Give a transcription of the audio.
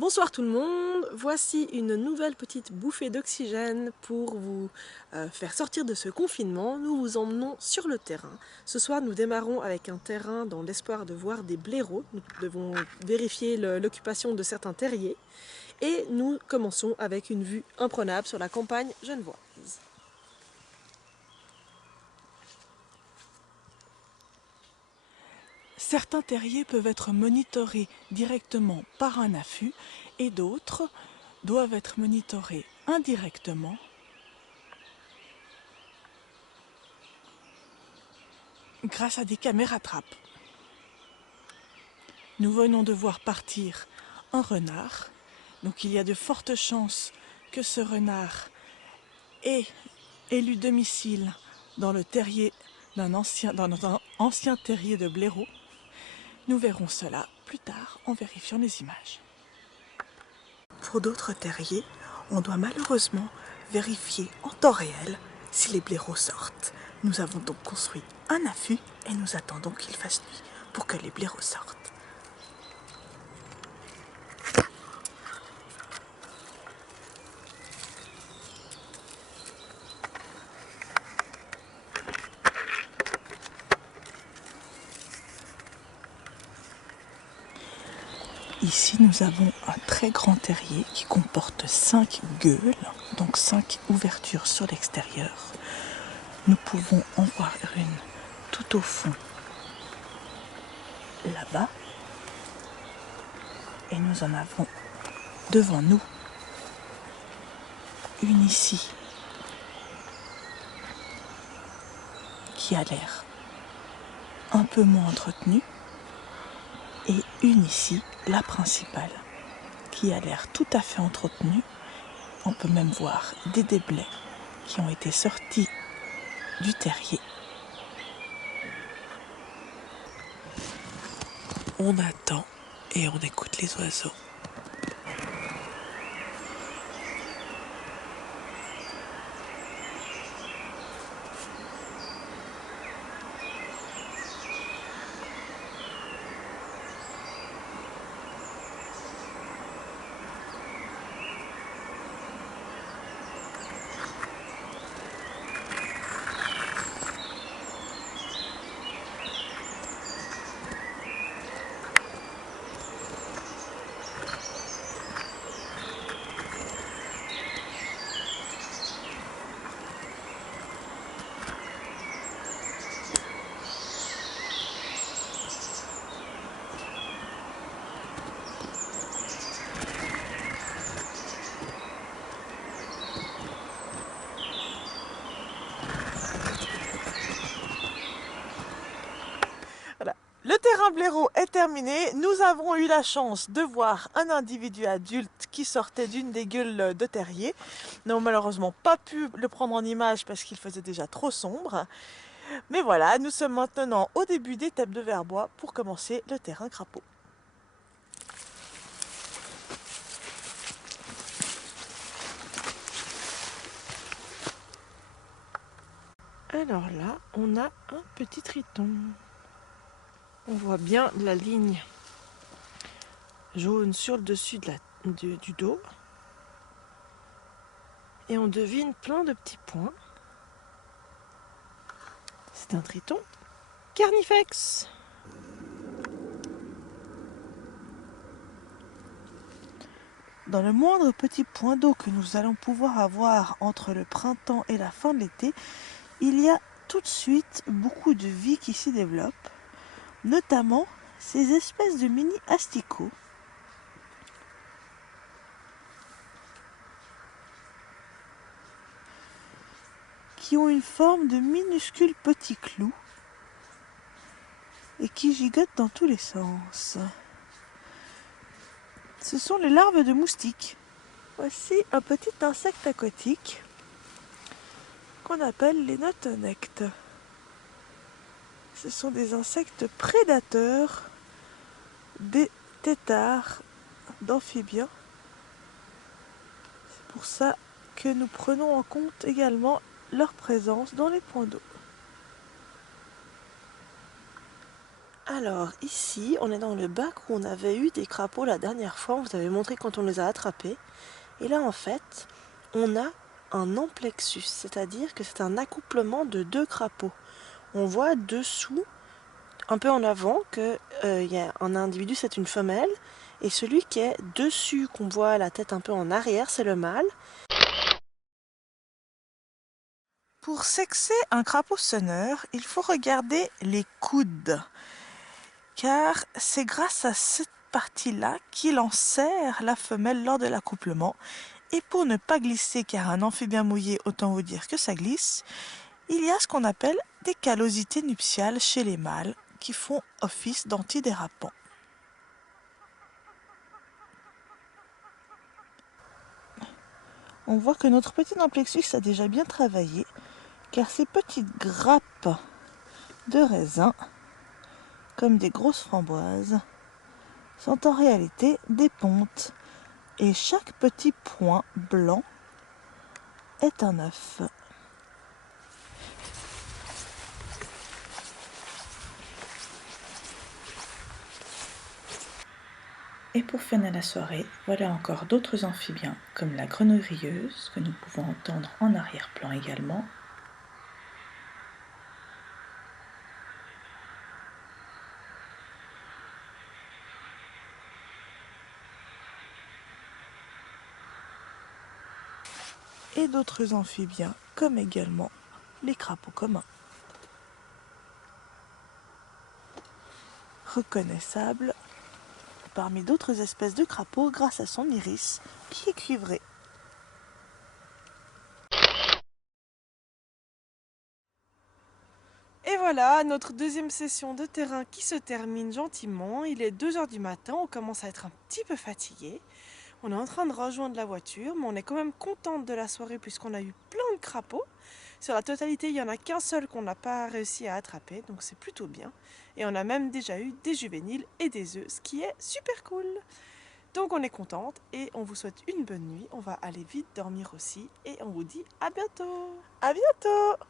Bonsoir tout le monde, voici une nouvelle petite bouffée d'oxygène pour vous faire sortir de ce confinement. Nous vous emmenons sur le terrain. Ce soir nous démarrons avec un terrain dans l'espoir de voir des blaireaux. Nous devons vérifier l'occupation de certains terriers et nous commençons avec une vue imprenable sur la campagne genevoise. Certains terriers peuvent être monitorés directement par un affût et d'autres doivent être monitorés indirectement grâce à des caméras trappes. Nous venons de voir partir un renard, donc il y a de fortes chances que ce renard ait élu domicile dans le terrier dans un ancien terrier de blaireaux. Nous verrons cela plus tard en vérifiant les images. Pour d'autres terriers, on doit malheureusement vérifier en temps réel si les blaireaux sortent. Nous avons donc construit un affût et nous attendons qu'il fasse nuit pour que les blaireaux sortent. Ici, nous avons un très grand terrier qui comporte 5 gueules, donc 5 ouvertures sur l'extérieur. Nous pouvons en voir une tout au fond, là-bas. Et nous en avons devant nous une ici qui a l'air un peu moins entretenue et une ici, la principale, qui a l'air tout à fait entretenue. On peut même voir des déblais qui ont été sortis du terrier. On attend et on écoute les oiseaux. Voilà. Le terrain blaireau est terminé. Nous avons eu la chance de voir un individu adulte qui sortait d'une des gueules de terrier. Nous n'avons malheureusement pas pu le prendre en image parce qu'il faisait déjà trop sombre. Mais voilà, nous sommes maintenant au début des tables de Verbois pour commencer le terrain crapaud. Alors là, on a un petit triton. On voit bien la ligne jaune sur le dessus du dos. Et on devine plein de petits points. C'est un triton carnifex. Dans le moindre petit point d'eau que nous allons pouvoir avoir entre le printemps et la fin de l'été, il y a tout de suite beaucoup de vie qui s'y développe, notamment ces espèces de mini-asticots qui ont une forme de minuscules petits clous et qui gigotent dans tous les sens. Ce sont les larves de moustiques. Voici un petit insecte aquatique qu'on appelle les notonectes. Ce sont des insectes prédateurs des têtards d'amphibiens. C'est pour ça que nous prenons en compte également leur présence dans les points d'eau. Alors ici, on est dans le bac où on avait eu des crapauds la dernière fois. On vous avait montré quand on les a attrapés. Et là, en fait, on a un amplexus, c'est-à-dire que c'est un accouplement de deux crapauds. On voit dessous, un peu en avant, que y a un individu, c'est une femelle, et celui qui est dessus, qu'on voit la tête un peu en arrière, c'est le mâle. Pour sexer un crapaud sonneur, il faut regarder les coudes, car c'est grâce à cette partie-là qu'il en serre la femelle lors de l'accouplement. Et pour ne pas glisser, car un amphibien mouillé, autant vous dire que ça glisse, il y a ce qu'on appelle des callosités nuptiales chez les mâles qui font office d'antidérapants. On voit que notre petit amplexus a déjà bien travaillé, car ces petites grappes de raisin, comme des grosses framboises, sont en réalité des pontes, et chaque petit point blanc est un œuf. Et pour finir la soirée, voilà encore d'autres amphibiens, comme la grenouille rieuse, que nous pouvons entendre en arrière-plan également. Et d'autres amphibiens, comme également les crapauds communs. Reconnaissable parmi d'autres espèces de crapauds grâce à son iris qui est cuivré. Et voilà, notre deuxième session de terrain qui se termine gentiment. Il est 2 h du matin, on commence à être un petit peu fatigué. On est en train de rejoindre la voiture, mais on est quand même contente de la soirée puisqu'on a eu plein de crapauds. Sur la totalité, il n'y en a qu'un seul qu'on n'a pas réussi à attraper, donc c'est plutôt bien. Et on a même déjà eu des juvéniles et des œufs, ce qui est super cool. Donc on est contente et on vous souhaite une bonne nuit. On va aller vite dormir aussi et on vous dit à bientôt. À bientôt!